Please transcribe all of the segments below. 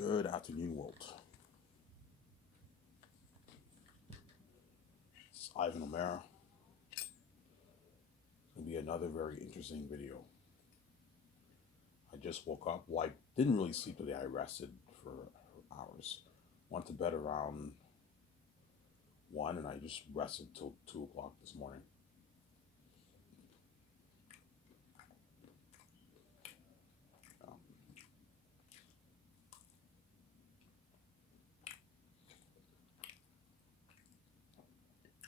Good afternoon, world. It's Ivan O'Mara. It's going to be another very interesting video. I just woke up. Well, I didn't really sleep today. I rested for hours. Went to bed around 1 and I just rested till 2 o'clock this morning. Um,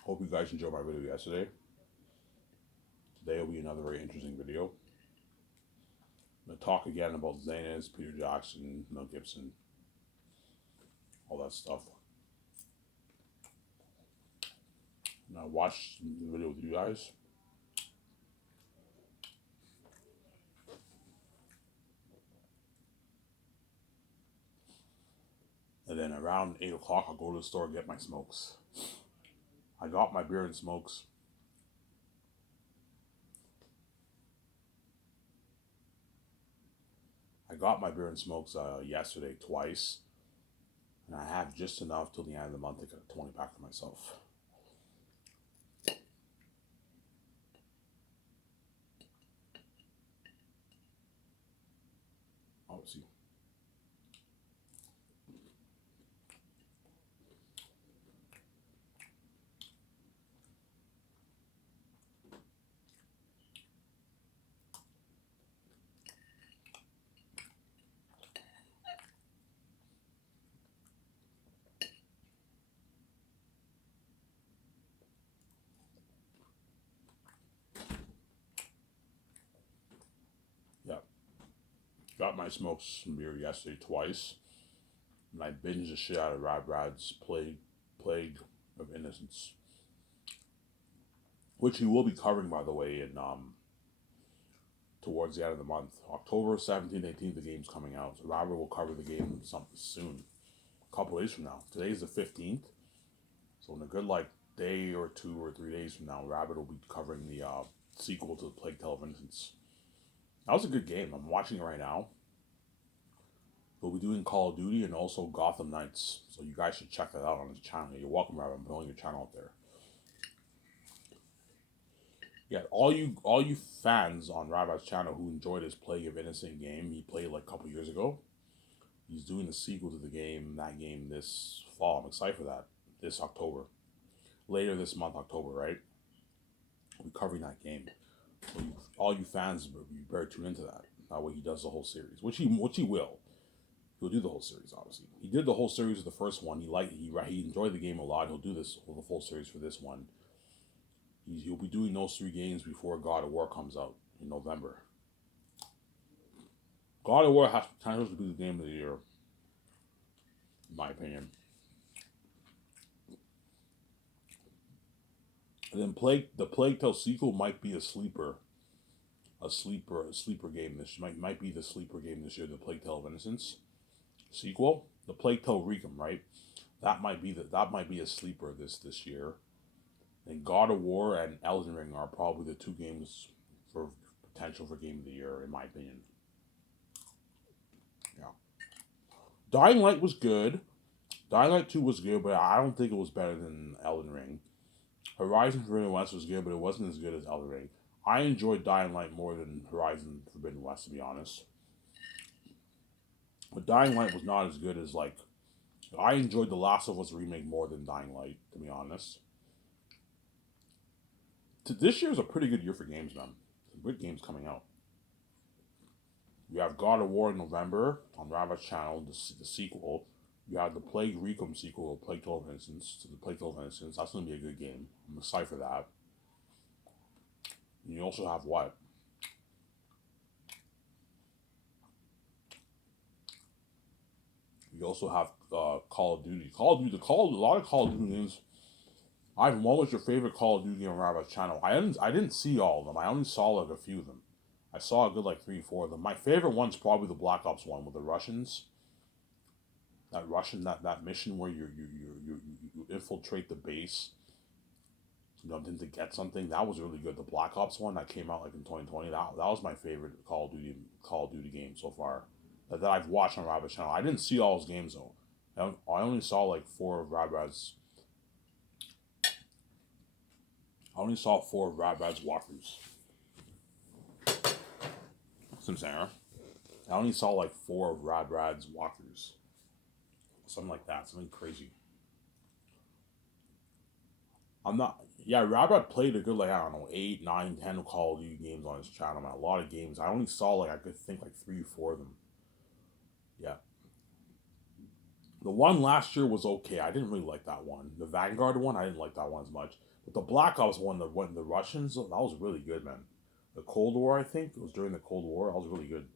Hope you guys enjoyed my video yesterday. Today will be another very interesting video. I'm going to talk again about Zanis, Peter Jackson, Mel Gibson, all that stuff. And I watched the video with you guys. And then around 8 o'clock, I'll go to the store and get my smokes. I got my beer and smokes. I got my beer and smokes yesterday twice. And I have just enough till the end of the month to get a 20 pack for myself. Obviously. Yeah. Got my smokes and beer yesterday twice. And I binged the shit out of Rad Rad's Plague of Innocence. Which he will be covering, by the way, in towards the end of the month. October 17th, 18th, the game's coming out. So Robert will cover the game something soon. A couple days from now. Today's the 15th. So in a good day or 2 or 3 days from now, Rabbit will be covering the sequel to the Plague Tale of Innocence. That was a good game. I'm watching it right now. We'll be doing Call of Duty and also Gotham Knights. So you guys should check that out on his channel. You're welcome, Rabbit. I'm promoting your channel out there. Yeah, all you fans on Rabbit's channel who enjoyed his Plague of Innocent game, he played like a couple years ago. He's doing the sequel to that game this fall. I'm excited for that. This October. Later this month, October, right? We'll be covering that game. So all you fans, you better tune into that. That way he does the whole series, which he will. He'll do the whole series, obviously. He did the whole series of the first one. He enjoyed the game a lot. He'll do the full series for this one. He'll be doing those 3 games before God of War comes out in November. God of War has potential to be the game of the year, in my opinion. And then the Plague Tale sequel might be a sleeper game. This might be the sleeper game this year. The Plague Tale of Innocence sequel, the Plague Tale Requiem, right? That might be a sleeper this year. And God of War and Elden Ring are probably the 2 games for potential for game of the year, in my opinion. Yeah. Dying Light was good. Dying Light 2 was good, but I don't think it was better than Elden Ring. Horizon Forbidden West was good, but it wasn't as good as Elden Ring. I enjoyed Dying Light more than Horizon Forbidden West, to be honest. But Dying Light was not as good as I enjoyed The Last of Us remake more than Dying Light, to be honest. This year is a pretty good year for games, man. Some good games coming out. You have God of War in November on Rabbit's channel, the sequel. You have the Plague Requiem sequel, Plague Tale of Innocence, to the Plague Tale of Innocence. That's going to be a good game. I'm excited for that. And you also have what? You also have Call of Duty. A lot of Call of Duty games. Ivan, what was your favorite Call of Duty on Rabbit's channel? I didn't see all of them. I only saw a few of them. I saw a good 3, 4 of them. My favorite one's probably the Black Ops one with the Russians. That mission where you infiltrate the base, then to get something. That was really good. The Black Ops one that came out in 2020. That was my favorite Call of Duty game so far. that I've watched on Rabbids channel. I didn't see all his games though. I only saw like 4 of Rabbids. I only saw 4 of Rabbids walkthroughs. Some Sarah. I only saw like 4 of Rabbids walkthroughs. Something like that. Something crazy. I'm not. Yeah, Rabbit played a good, like, I don't know, 8, 9, 10 Call of Duty games on his channel, man. A lot of games. I only saw, like, I could think, like, 3 or 4 of them. Yeah. The one last year was okay. I didn't really like that one. The Vanguard one, I didn't like that one as much. But the Black Ops one, the Russians, that was really good, man. The Cold War, I think. It was during the Cold War. That was really good.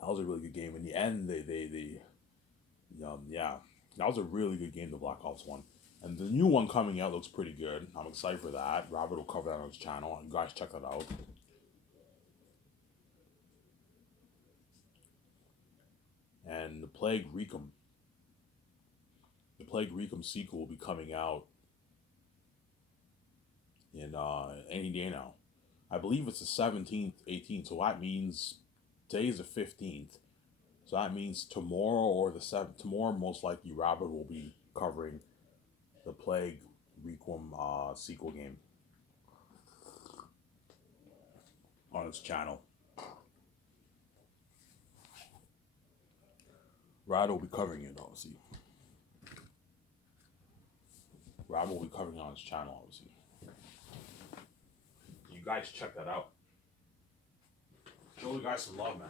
That was a really good game. In the end, yeah. That was a really good game, the Black Ops one. And the new one coming out looks pretty good. I'm excited for that. Robert will cover that on his channel. You guys check that out. And the Plague Requiem. The Plague Requiem sequel will be coming out in any day now. I believe it's the 17th, 18th. So that means today's the 15th. So that means tomorrow or the 7th. Tomorrow, most likely, Robert will be covering the Plague Requiem sequel game on his channel. Rod will be covering it, obviously. Rod will be covering it on his channel, obviously. You guys check that out. Show you guys some love, man.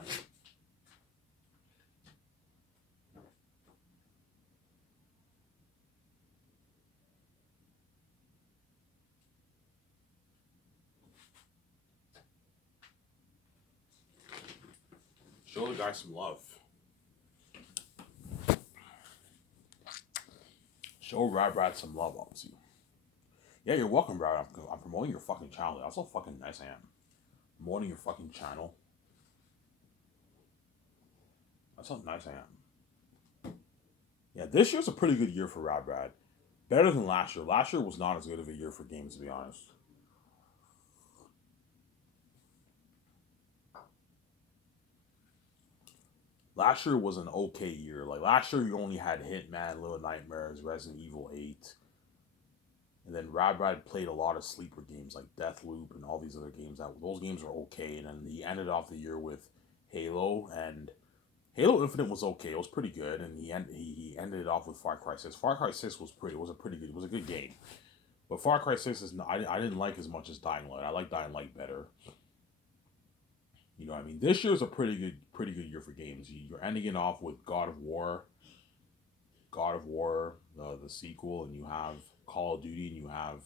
Show the guys some love. Show Rad some love, obviously. Yeah, you're welcome, Brad. I'm promoting your fucking channel. That's how fucking nice I am. Promoting your fucking channel. That's how nice I am. Yeah, this year's a pretty good year for Rad. Better than last year. Last year was not as good of a year for games, to be honest. Last year was an okay year. Like, last year you only had Hitman, Little Nightmares, Resident Evil 8. And then Rad played a lot of sleeper games like Deathloop and all these other games. Those games were okay. And then he ended off the year with Halo, and Halo Infinite was okay. It was pretty good, and he ended it off with Far Cry 6. Far Cry 6 was a good game. But Far Cry 6 is not, I didn't like as much as Dying Light. I like Dying Light better. You know what I mean? This year's a pretty good year for games. You're ending it off with God of War, the sequel, and you have Call of Duty, and you have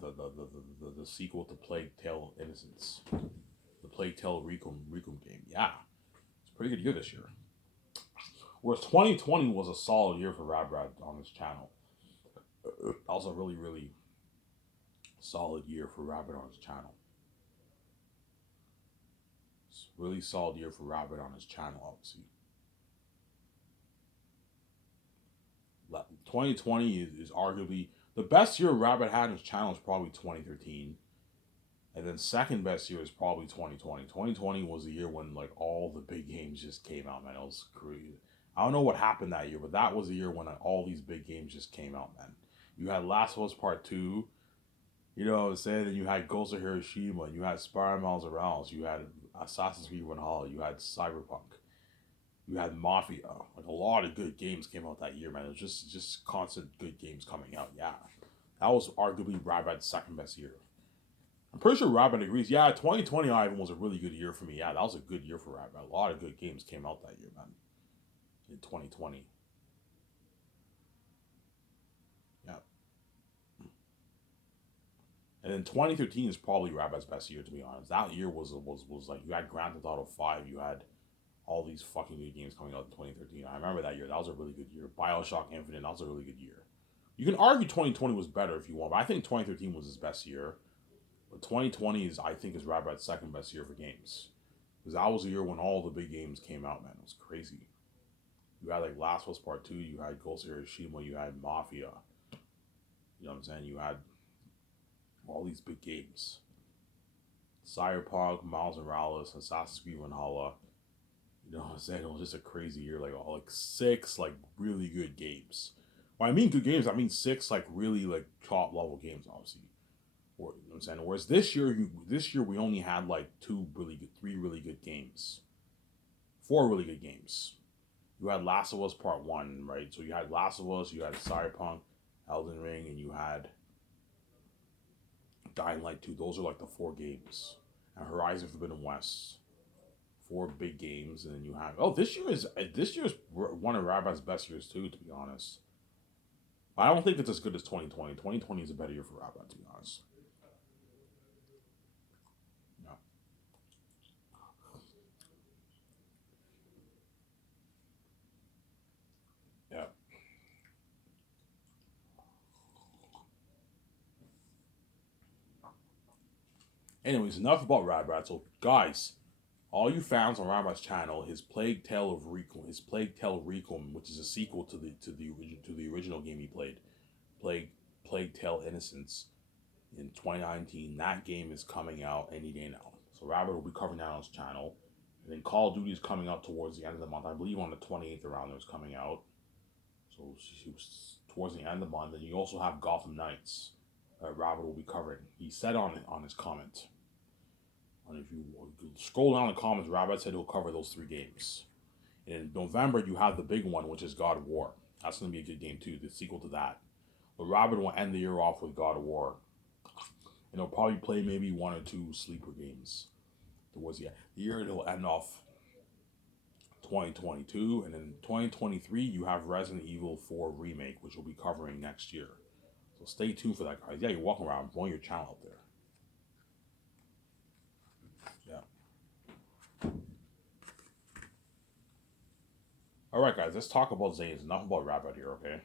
the sequel to Plague Tale Innocence, the Plague Tale Requiem game. Yeah, it's a pretty good year this year. Whereas 2020 was a solid year for Rad on this channel. That was a really solid year for Rabbit on his channel. It's a really solid year for Rabbit on his channel, obviously. 2020 is arguably the best year Rabbit had on his channel is probably 2013. And then second best year is probably 2020. 2020 was the year when like all the big games just came out, man. It was crazy. I don't know what happened that year, but that was the year when all these big games just came out, man. You had Last of Us Part 2, you know what I'm saying? And you had Ghost of Hiroshima, you had Spider-Man Miles Morales, you had Assassin's Creed Valhalla, you had Cyberpunk, you had Mafia. Like a lot of good games came out that year, man. It was just constant good games coming out. Yeah, that was arguably Rabbit's second best year. I'm pretty sure Rabbit agrees. Yeah, 2020 Ivan was a really good year for me. Yeah, that was a good year for Rabbit. A lot of good games came out that year, man. In 2020. Yeah. And then 2013 is probably Rabbit's best year, to be honest. That year was like you had Grand Theft Auto 5, you had all these fucking new games coming out in 2013. I remember that year. That was a really good year. BioShock Infinite, that was a really good year. You can argue 2020 was better if you want, but I think 2013 was his best year. But 2020 I think, is Rabbit's second best year for games. Because that was the year when all the big games came out, man. It was crazy. You had like Last of Us Part 2, you had Ghost of Hiroshima, you had Mafia. You know what I'm saying? You had all these big games. Cyberpunk, Miles Morales, Assassin's Creed Valhalla. You know what I'm saying? It was just a crazy year. Like all like six like really good games. When I mean good games, I mean six like really like top level games, obviously. Or, you know what I'm saying? Whereas this year we only had like three really good games, four really good games. You had Last of Us Part One, right? So you had Last of Us, you had Cyberpunk, Elden Ring, and you had Dying Light 2. Those are like the four games. And Horizon Forbidden West. Four big games, and then you have this year's one of Rabbi's best years too, to be honest. I don't think it's as good as 2020. 2020 is a better year for Rabbi, to be honest. Yeah. Yeah. Anyways, enough about Rabbi. So guys, all you fans on Rabbi's channel, his Plague Tale Requiem, which is a sequel to the original game he played, Plague Plague Tale Innocence in 2019. That game is coming out any day now. So Rabbit will be covering that on his channel. And then Call of Duty is coming out towards the end of the month. I believe on the 28th around there is coming out. So she was towards the end of the month. And you also have Gotham Knights that Rabbit will be covering. He said on his comment. And if you scroll down the comments, Rabbit said he'll cover those three games. And in November, you have the big one, which is God of War. That's going to be a good game too, the sequel to that. But Rabbit will end the year off with God of War. And he'll probably play maybe one or two sleeper games towards the year. It'll end off 2022, and in 2023 you have Resident Evil 4 remake, which we'll be covering next year. So stay tuned for that, guys. Yeah, you're walking around, blowing your channel up there. Yeah. All right, guys. Let's talk about Zanes. Enough about Rabbit here, okay?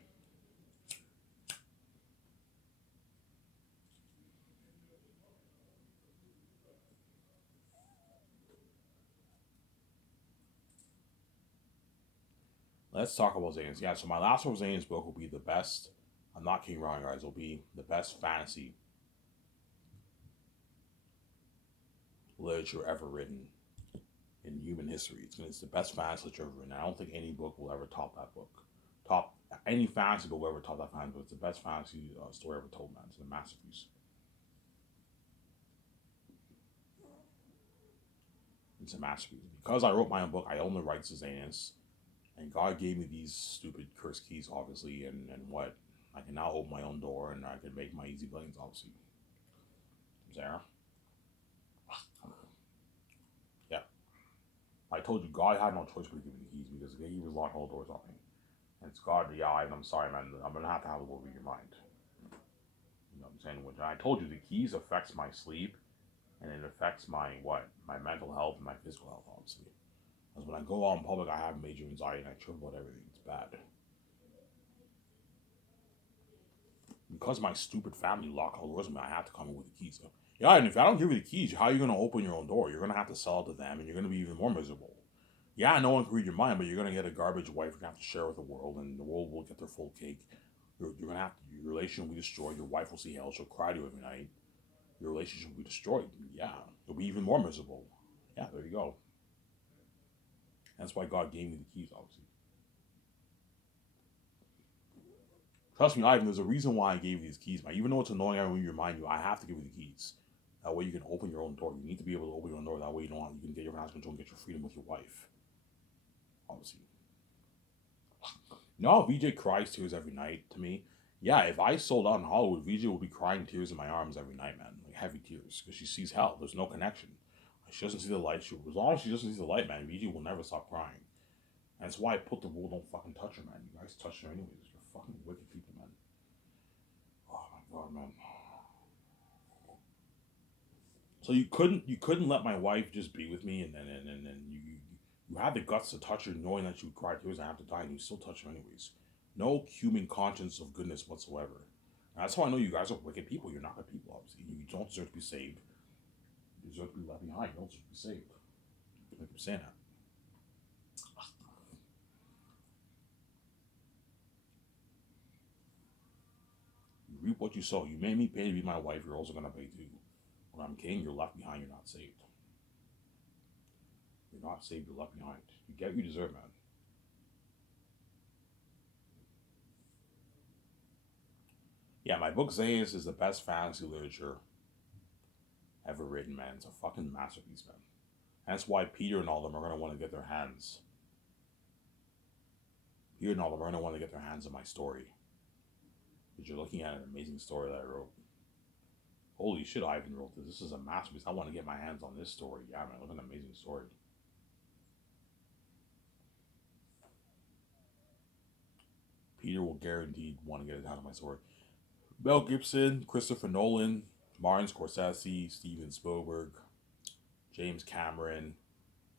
Let's talk about Zanes. Yeah. So my last one Zanes book will be the best. I'm not kidding around, guys. It'll be the best fantasy literature ever written in human history. It's the best fantasy literature ever written. I don't think any book will ever top that book. Top any fantasy book will ever top that fantasy book. It's the best fantasy story ever told, man. It's a masterpiece. It's a masterpiece. Because I wrote my own book, I own the rights to Zanus. And God gave me these stupid cursed keys, obviously, and what? I can now open my own door and I can make my easy billions, obviously. Zara? Yeah. I told you God had no choice but to give me the keys because he was locking all doors on me. And it's God, yeah, and I'm sorry, man. I'm going to have a word with your mind. You know what I'm saying? Which I told you the keys affects my sleep and it affects my what? My mental health and my physical health, obviously. Because when I go out in public, I have major anxiety and I trip about everything. It's bad. Because my stupid family lock all doors on me, I have to come in with the keys. So, yeah, and if I don't give you the keys, how are you going to open your own door? You're going to have to sell it to them and you're going to be even more miserable. Yeah, no one can read your mind, but you're going to get a garbage wife you're going to have to share with the world and the world will get their full cake. You're going to have to, your relationship will be destroyed. Your wife will see hell. She'll cry to you every night. Your relationship will be destroyed. Yeah, you'll be even more miserable. Yeah, there you go. That's why God gave me the keys, obviously. Trust me, Ivan, there's a reason why I gave you these keys, man. Even though it's annoying everyone you remind you, I have to give you the keys. That way you can open your own door. You need to be able to open your own door. That way you can get your financial control and get your freedom with your wife. Obviously. You know how VJ cries tears every night to me? Yeah, if I sold out in Hollywood, VJ would be crying tears in my arms every night, man. Like heavy tears. Because she sees hell. There's no connection. She doesn't see the light. As long as she doesn't see the light, man, VJ will never stop crying. And that's why I put the rule, don't fucking touch her, man. You guys touch her anyways. You're fucking wicked people, man. Oh my god, man. So you couldn't let my wife just be with me and you had the guts to touch her knowing that she would cry tears and have to die and you still touch her anyways. No human conscience of goodness whatsoever. And that's how I know you guys are wicked people. You're not good people, obviously. You don't deserve to be saved. You deserve to be left behind. You don't deserve to be saved. I keep saying that. You reap what you sow. You made me pay to be my wife. You're also gonna pay too. When I'm king, you're left behind. You're not saved. You're not saved. You're left behind. You get what you deserve, man. Yeah, my book Zayas is the best fantasy literature ever written, man. It's a fucking masterpiece, man. That's why Peter and all of them are gonna want to get their hands. Peter and all of them are gonna want to get their hands on my story. Because you're looking at an amazing story that I wrote. Holy shit, Ivan wrote this. This is a masterpiece. I want to get my hands on this story. Yeah, man, look at an amazing story. Peter will guaranteed want to get his hands on my story. Mel Gibson, Christopher Nolan, Martin Scorsese, Steven Spielberg, James Cameron,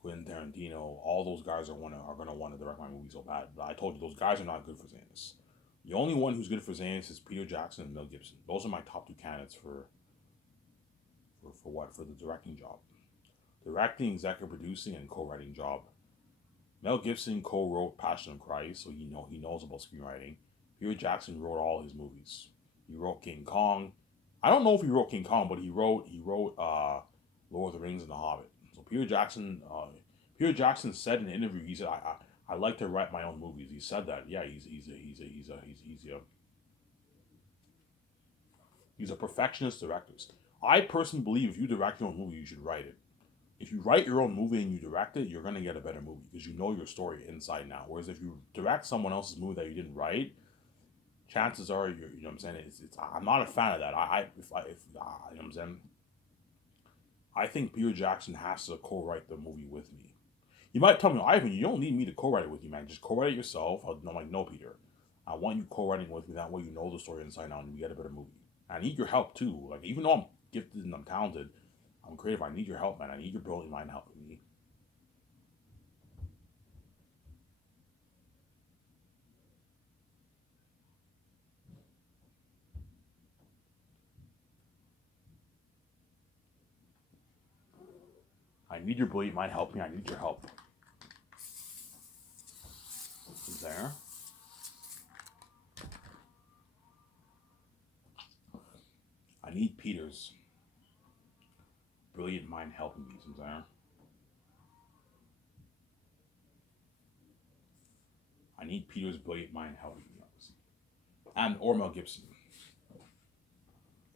Quentin Tarantino, all those guys are gonna want to direct my movie so bad. But I told you those guys are not good for Xanus. The only one who's good for Xanus is Peter Jackson and Mel Gibson. Those are my top two candidates for what? For the directing job. Directing, executive producing, and co-writing job. Mel Gibson co-wrote Passion of Christ, so he knows about screenwriting. Peter Jackson wrote all his movies. He wrote King Kong. I don't know if he wrote King Kong, but he wrote Lord of the Rings and The Hobbit. So Peter Jackson said in an interview, he said, I like to write my own movies. He said that. Yeah, he's a perfectionist director. I personally believe if you direct your own movie, you should write it. If you write your own movie and you direct it, you're gonna get a better movie because you know your story inside and out. Whereas if you direct someone else's movie that you didn't write, chances are you know what I'm saying. I'm not a fan of that. If you know what I'm saying. I think Peter Jackson has to co-write the movie with me. You might tell me, Ivan, you don't need me to co-write it with you, man. Just co-write it yourself. I'm like, no, Peter. I want you co-writing with me. That way you know the story inside out and we get a better movie. I need your help too. Like, even though I'm gifted and I'm talented, I'm creative. I need your help, man. I need your brilliant mind helping me. I need your brilliant mind helping me. I need your help. There. I need Peter's brilliant mind helping me. There. I need Peter's brilliant mind helping me, obviously. And or Mel Gibson.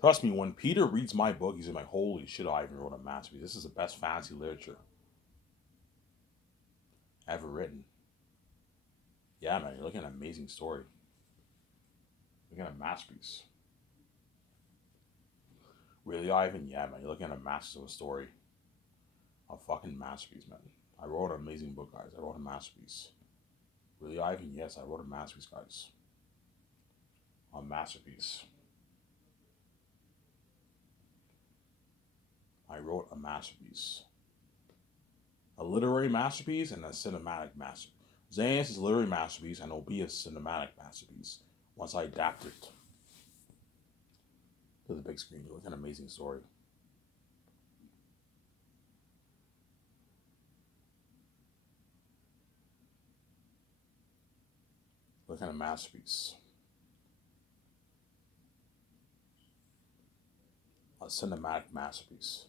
Trust me, when Peter reads my book, he's like, holy shit, I even wrote a masterpiece. This is the best fantasy literature ever written. Yeah, man, you're looking at an amazing story. You're looking at a masterpiece. Really, Ivan? Yeah, man, you're looking at a masterpiece of a story. A fucking masterpiece, man. I wrote an amazing book, guys. I wrote a masterpiece. Really, Ivan? Yes, I wrote a masterpiece, guys. A masterpiece. I wrote a masterpiece. A literary masterpiece and a cinematic masterpiece. Xanus is a literary masterpiece and will be a cinematic masterpiece once I adapt it to the big screen. Look at an amazing story. Look at a masterpiece. A cinematic masterpiece.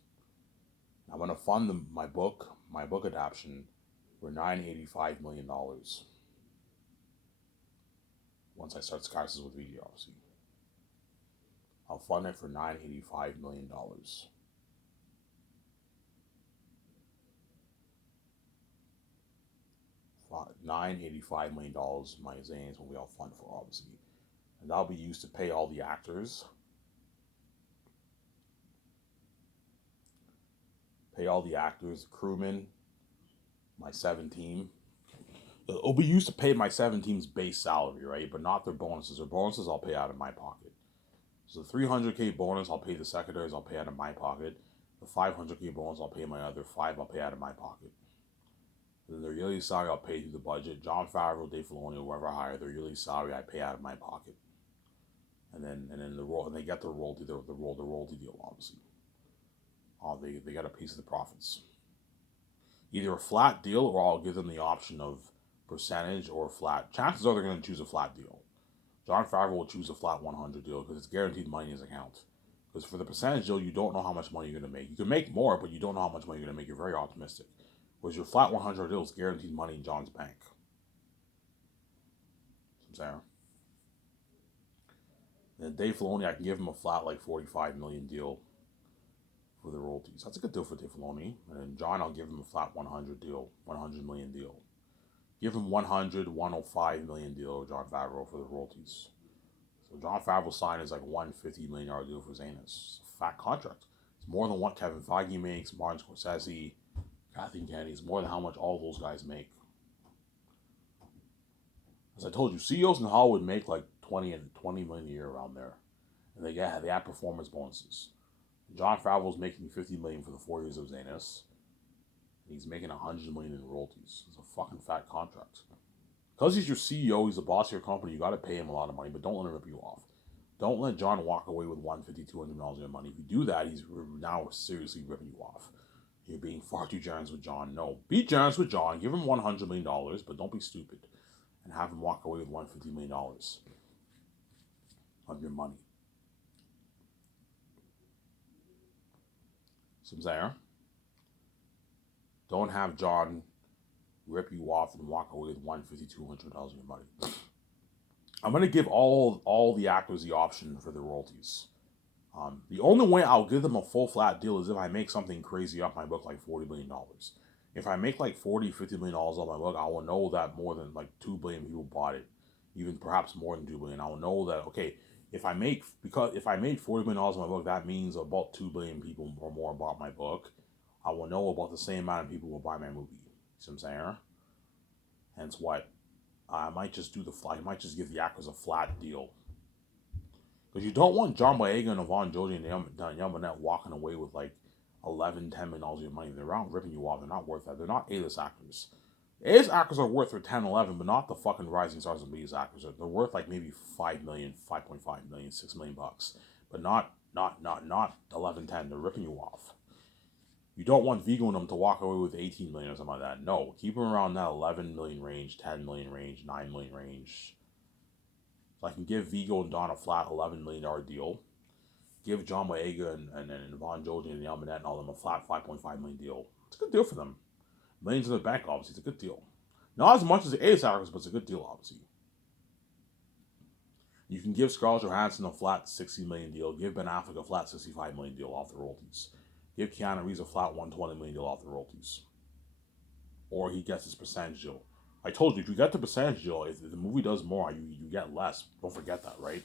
I'm going to fund my book adaptation, for $985 million. Once I start Skysis with video, obviously. I'll fund it for $985 million. $985 million my Xanus will be all fund for, obviously. And that'll be used to pay all the actors. Pay all the actors, crewmen, my 7 team. It'll be used to pay my 7 team's base salary, right? But not their bonuses. Their bonuses I'll pay out of my pocket. So the 300K bonus I'll pay the secretaries, I'll pay out of my pocket. The 500K bonus I'll pay my other 5, I'll pay out of my pocket. And then their yearly salary I'll pay through the budget. Jon Favreau, Dave Filoni, whoever I hire, their yearly salary I pay out of my pocket. And then the role, and they get the royalty deal, obviously. They get a piece of the profits. Either a flat deal or I'll give them the option of percentage or flat. Chances are they're going to choose a flat deal. Jon Favreau will choose a flat 100 deal because it's guaranteed money in his account. Because for the percentage deal, you don't know how much money you're going to make. You can make more, but you don't know how much money you're going to make. You're very optimistic. Whereas your flat 100 deal is guaranteed money in John's bank. I'm saying. And Dave Filoni, I can give him a flat like 45 million deal for the royalties. That's a good deal for Dave Filoni. And then John, I'll give him a flat 100 deal, 100 million deal. Give him 105 million deal, John Favreau, for the royalties. So John Favreau signed his like $150 million deal for Zanis. It's a fat contract. It's more than what Kevin Feige makes, Martin Scorsese, Kathleen Kennedy. It's more than how much all those guys make. As I told you, CEOs in Hollywood make like 20 million a year around there. And they have performance bonuses. John Favreau's making 50 million for the 4 years of Zanis. And he's making 100 million in royalties. It's a fucking fat contract. Because he's your CEO, he's the boss of your company, you got to pay him a lot of money, but don't let him rip you off. Don't let John walk away with $150, $200 in money. If you do that, he's now seriously ripping you off. You're being far too generous with John. No, be generous with John. Give him $100 million, but don't be stupid. And have him walk away with $150 million of your money. There. Don't have John rip you off and walk away with $150, $200 of your money. I'm going to give all the actors the option for the royalties. The only way I'll give them a full flat deal is if I make something crazy off my book like $40 billion. If I make like $40, $50 million off my book, I will know that more than like 2 billion people bought it. Even perhaps more than 2 billion. I will know that, okay, if I made $40 million off my book, that means about 2 billion people or more bought my book. I will know about the same amount of people will buy my movie. See what I'm saying? Hence what I might just do I might just give the actors a flat deal. Because you don't want John Boyega and Yvonne Jody and Young Burnett walking away with like $11, $10 million of your money. They're around ripping you off. They're not worth that. They're not A-list actors. A-list actors are worth for 10, 11, but not the fucking rising stars and B-list actors. They're worth like maybe 5 million, 5.5 million, $6 million bucks. But not 11, 10. They're ripping you off. You don't want Viggo and them to walk away with 18 million or something like that. No, keep them around that 11 million range, 10 million range, 9 million range. So I can give Viggo and Don a flat $11 million deal. Give John Boyega and Yvonne Jody and Young Burnett and all them a flat $5.5 million deal. It's a good deal for them. Millions in the bank, obviously. It's a good deal. Not as much as the A-list actors, but it's a good deal, obviously. You can give Scarlett Johansson a flat $60 million deal. Give Ben Affleck a flat $65 million deal off the royalties. Give Keanu Reeves a flat $120 million deal off the royalties. Or he gets his percentage deal. I told you, if you get the percentage deal, if the movie does more, you get less. Don't forget that, right?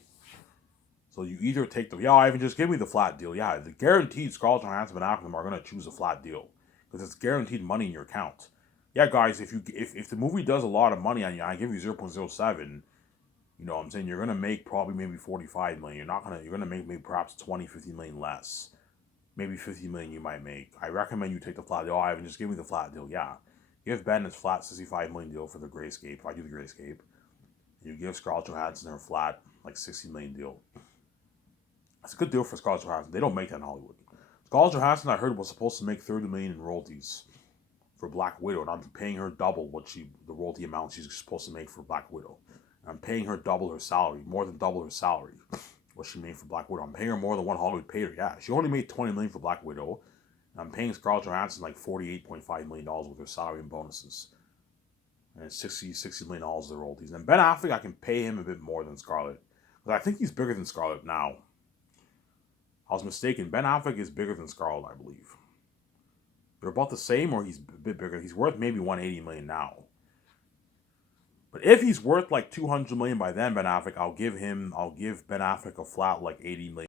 So you either take Ivan, just give me the flat deal. Yeah, the guaranteed Scarlett Johansson and Ben Affleck are going to choose a flat deal. Because it's guaranteed money in your account. Yeah, guys, if the movie does a lot of money on you, I give you 0.07, you know what I'm saying, you're going to make probably maybe 45 million. You're going to make maybe perhaps 20, 50 million less. Maybe 50 million you might make. I recommend you take the flat deal. Ivan, just give me the flat deal. Yeah. Give Ben his flat 65 million deal for the Grayscape. If I do the Grayscape. You give Scarlett Johansson her flat like 60 million deal. That's a good deal for Scarlett Johansson. They don't make that in Hollywood. Scarlett Johansson, I heard, was supposed to make 30 million in royalties for Black Widow, and I'm paying her double the royalty amount she's supposed to make for Black Widow. And I'm paying her double her salary, more than double her salary, what she made for Black Widow. I'm paying her more than what Hollywood paid her. Yeah, she only made 20 million for Black Widow, and I'm paying Scarlett Johansson like $48.5 million with her salary and bonuses, and $60 million of the royalties. And Ben Affleck, I can pay him a bit more than Scarlett, but I think he's bigger than Scarlett now. I was mistaken. Ben Affleck is bigger than Scarlett, I believe. They're about the same, or he's a bit bigger. He's worth maybe 180 million now. But if he's worth like 200 million by then, Ben Affleck, I'll give Ben Affleck a flat like 80 million.